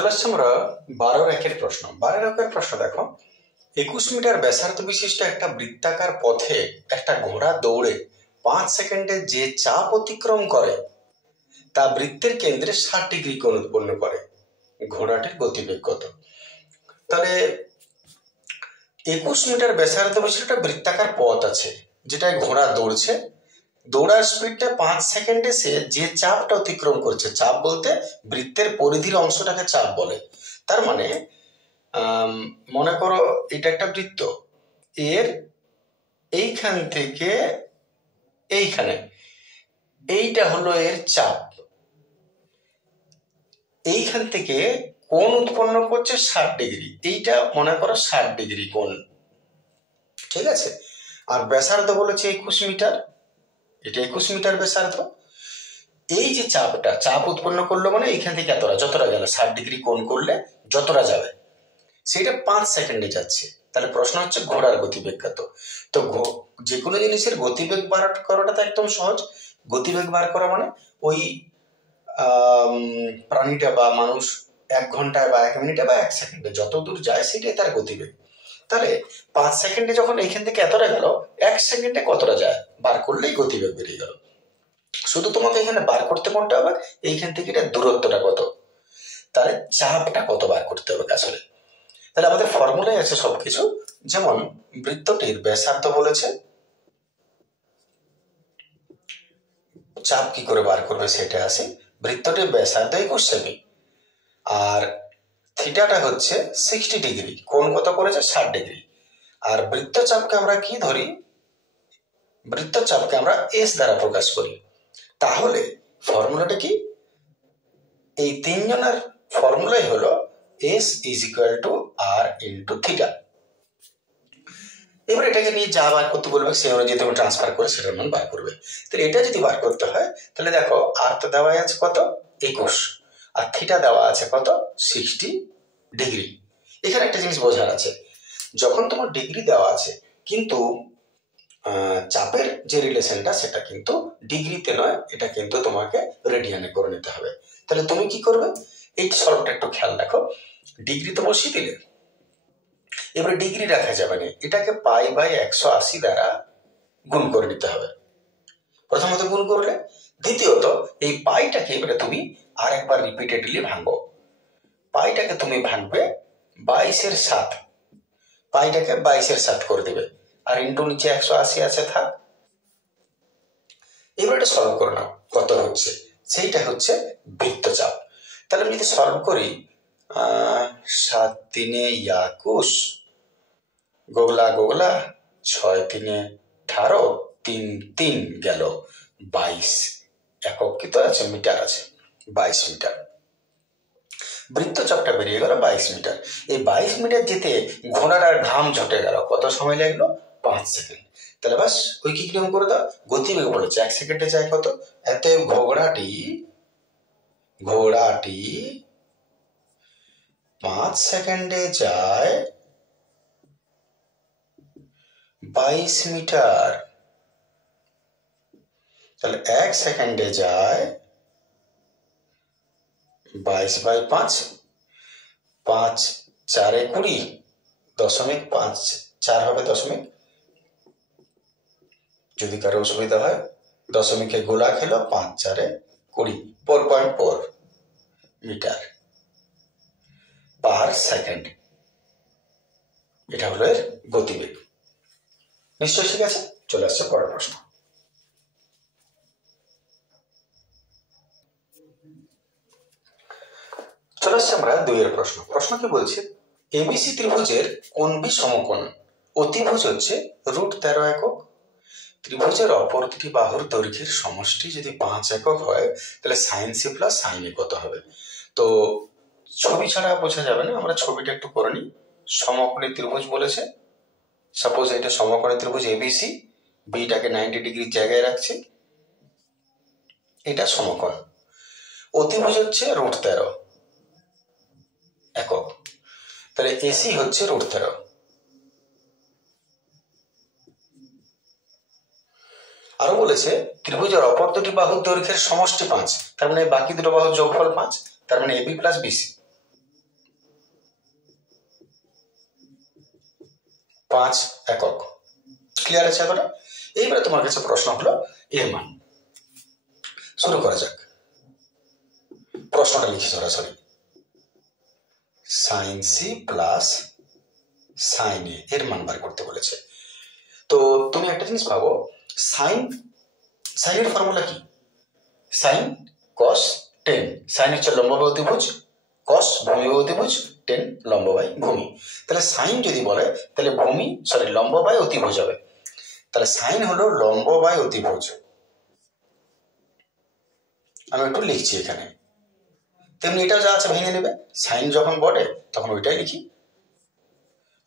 চলে আসছে আমরা 12 প্রশ্ন। 12 প্রশ্ন দেখো, 21 মিটার ব্যাসার্ধ বিশিষ্ট একটা বৃত্তাকার পথে একটা ঘোড়া দৌড়ে 5 সেকেন্ডে যে চাপ অতিক্রম করে তা বৃত্তের কেন্দ্রে 60 ডিগ্রি কোণ উৎপন্ন করে। ঘোড়াটির গতিবেগ কত? তাহলে 21 মিটার ব্যাসার্ধ বিশিষ্ট একটা বৃত্তাকার পথ আছে, যেটায় ঘোড়া দৌড়ছে। দৌড়ার স্পিডটা 5 সেকেন্ডে সে যে চাপটা অতিক্রম করছে, চাপ বলতে বৃত্তের পরিধির অংশটাকে চাপ বলে। তার মানে মনে করো এটা একটা বৃত্ত, এর এইখান থেকে এইখানে এইটা হলো এর চাপ, এইখান থেকে কোণ উৎপন্ন করছে 60 ডিগ্রি। এইটা মনে করো 60 ডিগ্রি কোণ, ঠিক আছে। আর ব্যাসার্ধ বলেছে 21 মিটার, এটা 21 মিটার ব্যাসার্ধ। এই যে চাপ উৎপন্ন করলো মানে এইখান থেকে এতটা, যতটা গেল 60 ডিগ্রি কোণ করলে যতটা যাবে সেটা 5 সেকেন্ডে যাচ্ছে। তাহলে প্রশ্ন হচ্ছে ঘোড়ার গতিবেগ কত? তো যে কোনো জিনিসের গতিবেগ বার করাটা তো একদম সহজ। গতিবেগ বার করা মানে ওই প্রাণীটা বা মানুষ 1 ঘন্টায় বা 1 মিনিটে বা 1 সেকেন্ডে যত দূর যায় সেটাই তার গতিবেগ। তাহলে 5 সেকেন্ডে যখন এইখান থেকে এতটা গেল, 1 সেকেন্ডে কতটা যায় বার করলেই গতিবেগ বেরিয়ে গেল। শুধু তোমাকে এখানে বার করতে কোনটা হবে, এইখান থেকে এটা দূরত্বটা কত, তাহলে চাপটা কত বার করতে হবে আসলে। তাহলে আমাদের ফর্মুলাই আছে সবকিছু। যেমন বৃত্তটির ব্যাসার্ধ বলেছে, চাপ কি করে বার করবে সেটা আছে। বৃত্তটির ব্যাসার্ধ 21 সেমি, আর থিটাটা হচ্ছে 60 ডিগ্রি, কোণ কত করেছে 60 ডিগ্রি। আর বৃত্তচাপকে আমরা কি ধরি, বৃত্তচাপকে আমরা এস দ্বারা প্রকাশ করি। তাহলে ফর্মুলাটা কি, এই তিনজনের ফর্মুলাই হলো S is equal to R into theta. এবার এটাকে নিয়ে যা বার করতে বলবে সেই অনুযায়ী তুমি ট্রান্সফার করে সেটার মান বার করবে। তাহলে এটা যদি বার করতে হয় তাহলে দেখো আর তো দেওয়া আছে কত 21, আর থিটা দেওয়া আছে কত 60 ডিগ্রি। এখানে একটা জিনিস বোঝার আছে, যখন তোমার ডিগ্রি দেওয়া আছে কিন্তু চাপের যে রিলেশনটা সেটা কিন্তু ডিগ্রিতে নয়, এটা কিন্তু তোমাকে রেডিয়ানে করে নিতে হবে। তাহলে তুমি কি করবে, এই সলভটা একটু খেয়াল রাখো। ডিগ্রি তো বসিয়ে দিলে, এবারে ডিগ্রি রাখা যাবে না, এটাকে পাই বাই 180 দ্বারা গুণ করে নিতে হবে। প্রথমত গুণ করলে, দ্বিতীয়ত এই পাইটাকে এবারে তুমি আর একবার রিপিটেডলি ভাঙবো। পাইটাকে তুমি ভাঙবে 22 এর 7, পাইটাকে 22 এর 7 করে দেবে, আর ইন্টু নিচে 180 আছে থাক। এবার এটা সলভ করে নাও কত হচ্ছে, সেইটা হচ্ছে বৃত্তচাপ। তাহলে আমি যদি সলভ করি 7 3 21, গোগলা গোগলা 6 3 18, 3 3 গেল 22, একক কি তো আছে মিটার আছে 22 মিটার। বৃত্তচাপটা বেরিয়ে গেল 22 মিটার। এই 22 মিটার যেতে ঘোড়াটার ঘাম ঝটে গেল, কত সময় লাগলো 5 সেকেন্ড। তাহলে বাস ওই কি কিরকম করে দাও, গতিবেগ বলেছে 1 সেকেন্ডে যায় কত, এত ঘোড়াটি 5 সেকেন্ডে যায় 22 মিটার। তাহলে 1 সেকেন্ডে যায় 22 বাই 5, 5 4 20, 0.54 হবে দশমিক। যদি কারো অসুবিধা হয় দশমিকে গোলা খেলো, 5 4 20, 4.4 মিটার পার সেকেন্ড। এটা হলো এর গতিবেগ। নিশ্চয় ঠিক আছে। চলে আসছে পরের প্রশ্ন। চলে আসছে আমরা 2 প্রশ্ন। প্রশ্ন কি বলছে, এবিসি ত্রিভুজের কোণ বি সমকোণ, অতিভুজ হচ্ছে √13 একক। ত্রিভুজের অপর দুটি বাহুর দৈর্ঘ্যের সমষ্টি যদি 5 একক হয় তাহলে সাইন সি প্লাস সাইন এ কত হবে? তো ছবি ছাড়া বোঝা যাবে না, আমরা ছবিটা একটু করে নিই। সমকোণী ত্রিভুজ বলেছে, সাপোজ এটা সমকোণী ত্রিভুজ এবিসি, বিটাকে 90 ডিগ্রির জায়গায় রাখছে, এটা সমকোণ। অতিভুজ হচ্ছে √13 একক, তাহলে এসি হচ্ছে √13। আরো বলেছে ত্রিভুজের অপর দুটি বাহুর দৈর্ঘ্যের সমষ্টি 5, তার মানে বাকি দুটো বাহুর যোগফল 5, তার মানে এবি প্লাস বিসি। 5 একক। ক্লিয়ার আছে এতটা? এইবারে তোমার কাছে প্রশ্ন হলো এর মান। শুরু করা যাক। প্রশ্নটা লিখি সরাসরি। সাইন সি প্লাস সাইন এ এর মান বার করতে বলেছে। তো তুমি একটা জিনিস পাবো, সাইনের ফর্মুলা কি? সাইন কস টেন। সাইন হচ্ছে লম্ব বাই অতিভুজ, কস ভূমি বাই অতিভুজ, টেন লম্ব বাই ভূমি। তাহলে সাইন যদি বলে তাহলে লম্ব বাই অতিভুজ হবে। তাহলে সাইন হলো লম্ব বাই অতিভুজ। আমি একটু লিখছি এখানে, তেমনি এটাও যা আছে ভেঙে নেবে। সাইন যখন বলে তখন ওইটাই লিখি।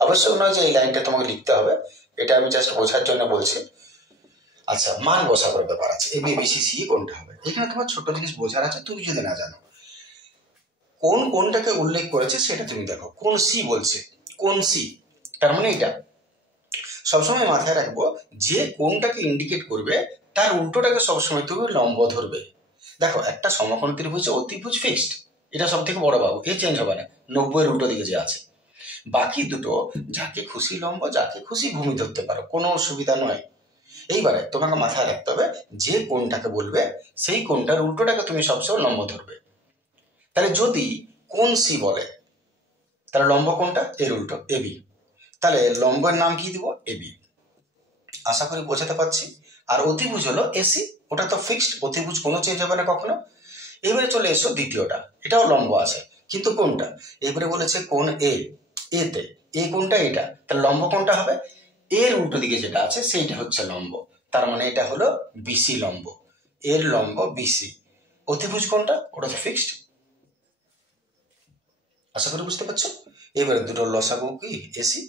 অবশ্যই নয় যে এই লাইনটা তোমাকে লিখতে হবে, এটা আমি জাস্ট বোঝার জন্য বলছি। আচ্ছা, মান বসাবার ব্যাপার আছে, এ বি সি সি কোনটা হবে। এখানে তোমার ছোট জিনিস বোঝার আছে, তুমি যদি না জানো কোনটাকে উল্লেখ করেছে সেটা তুমি দেখো। কোন সি বলছে, কোন সি, তার মানে এটা সবসময় মাথায় রাখবো যে কোনটাকে ইন্ডিকেট করবে তার উল্টোটাকে সবসময় তুমি লম্ব ধরবে। দেখো, একটা সমকোণ ত্রিভুজ অতিভুজ ফিক্সড, এটা সব থেকে বড় বাবু, এ চেঞ্জ হবে না, 90 এর উল্টো দিকে যে আছে। বাকি দুটো যাকে খুশি লম্ব, যাকে খুশি ভূমি ধরতে পারো, কোনো অসুবিধা নয়। এইবারে তোমাকে মাথায় রাখতে হবে যে কোনটাকে বলবে সেই কোনটার উল্টোটাকে তুমি সবসময় লম্ব ধরবে। তাহলে যদি কোন সি বলে তাহলে লম্ব কোনটা, এর উল্টো এবি। তাহলে লম্বের নাম কি দিব, এবি। আশা করি বোঝাতে পারছি। আর অতিভুজ হলো এসি, ওটা তো ফিক্সড, অতিভুজ কোনো চেঞ্জ হবে না কখনো। এবারে চলে এসো দ্বিতীয়টা, এটাও লম্ব আছে কিন্তু কোনটা। এবারে বলেছে কোন এ, এতে এ কোনটা, এটা। তাহলে লম্ব কোনটা হবে, এর উল্টো দিকে যেটা আছে সেইটা হচ্ছে লম্ব। তার মানে এটা হলো বিসি লম্ব, এর লম্ব বিসি। অতিভুজ কোনটা, ওটা তো ফিক্সড। আশা করি বুঝতে পারছো। এবারে দুটো লসাগু কি এসি,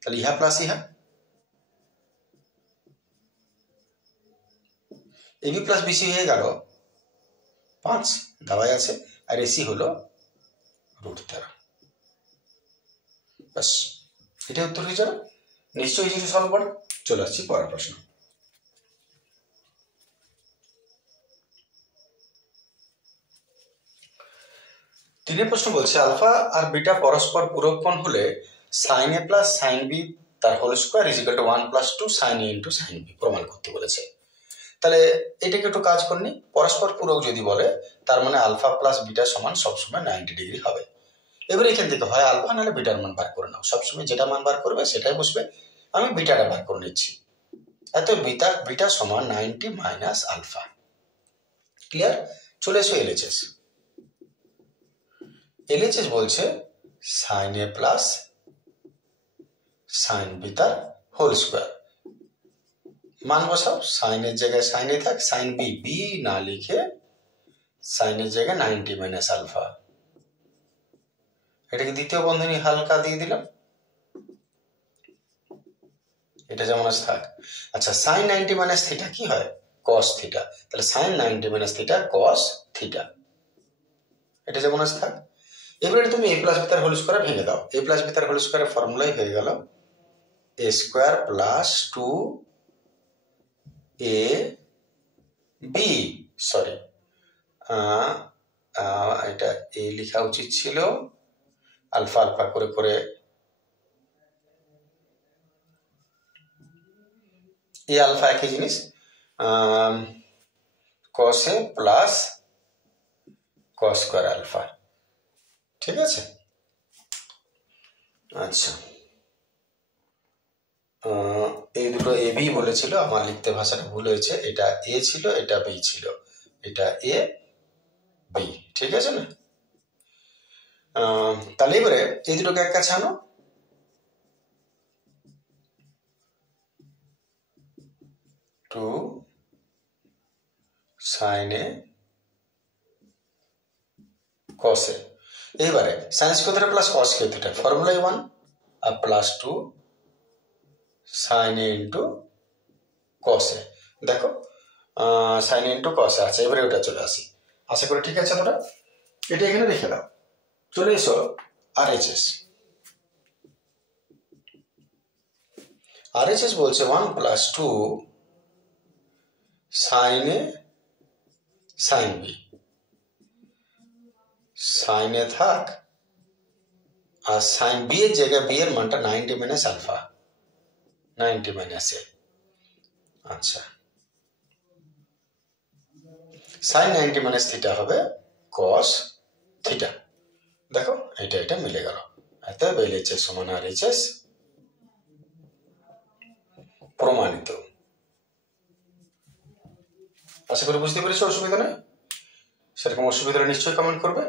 তাহলে ইহা প্লাস ইহা, এবি প্লাস বিসি হয়ে গেল 5 দাওয়ায় আছে, আর এসি হলো √13। ব্যাস, এটা উত্তর হয়ে যাবে। নিশ্চয়ই যদি সলভ করে। চলে আসছি পরের প্রশ্ন। তিনের প্রশ্ন বলছে আলফা আর বিটা পরস্পর পূরক কোণ হলে sine A plus sine B তার whole square is equal to 1 + 2 sine A into sine B প্রমাণ করতে বলেছে। তাহলে এটাকে একটু কাজ করে নি। পরস্পর পূরক যদি বলে তার মানে আলফা প্লাস বিটা সমান সবসময় 90 ডিগ্রি হবে। এবারে এখান থেকে হয় আলফা নাহলে বিটার মান বার করে নাও, সবসময় যেটা মান বার করবে সেটাই বসবে। আমি বিটাটা বার করে নিচ্ছি। এত বিটা সমান 90 মাইনাস আলফা। ক্লিয়ার? চলে এসো এলএচএস। এলএচএস বলছে sign A plus sine B তার হোল স্কোয়ার। মান বসাও, সাইনের জায়গায় সাইন এ থাক, সাইন বি বি না লিখে সাইনের জায়গায় 90 মাইনাস আলফা। এটাকে দ্বিতীয় বন্ধনী হালকা দিয়ে দিলাম, এটা যেমন আছে থাক। আচ্ছা, সাইন 90 মাইনাস থিটা কি হয়, কস থিটা। তাহলে sine 90 minus theta cos theta, এটা যেমন আছে থাক। এবারে তুমি এ প্লাস বি তার হোল স্কোয়ার ভেঙে দাও। এ প্লাস বি তার হোল স্কোয়ারের ফর্মুলাই হয়ে গেল A square plus 2 A B, sorry এটা এ লেখা উচিত ছিল, আলফা আলফা করে করে এ আলফা একই জিনিস, কস এ প্লাস কস স্কোয়ার আলফা। ঠিক আছে? আচ্ছা, এই দুটো এ বি বলেছিল, আমার লিখতে ভাষাটা ভুল হয়েছে। এটা এ ছিল, এটা বি ছিল, এটা এ বি। ঠিক আছে না? তাহলে এবারে এই দুটোকে এক কাছে আনো। Two sine A cos A. এইবারে sine square plus cos theta ফর্মুলাই 1 আর plus 2 sine A into cos A. দেখো সাইন এ ইন্টু কস এ আছে। এবারে ওটা চলে আসি, আশা করি ঠিক আছে তোরা। এটা এখানে রেখে দাও। চলে এসো আরএইচএস। আরএইচএস বলছে 1 + 2 সাইন এ সাইন বি। সাইন এ থাক আর সাইন বি এর জায়গায় বি এর মানটা 90 মাইনাস আলফা। 90 মাইনাস এ। আচ্ছা, সাইন 90 মাইনাস থিটা হবে কস থিটা। দেখো এটা মিলে গেল। অতএব LHS সমান RHS প্রমাণিত। আশা করি বুঝতে পেরেছো, অসুবিধা নেই। সেরকম অসুবিধা নিশ্চয়ই কমেন্ট করবে।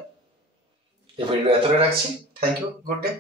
এই ভিডিও এতটা রাখছি। Thank you, good day.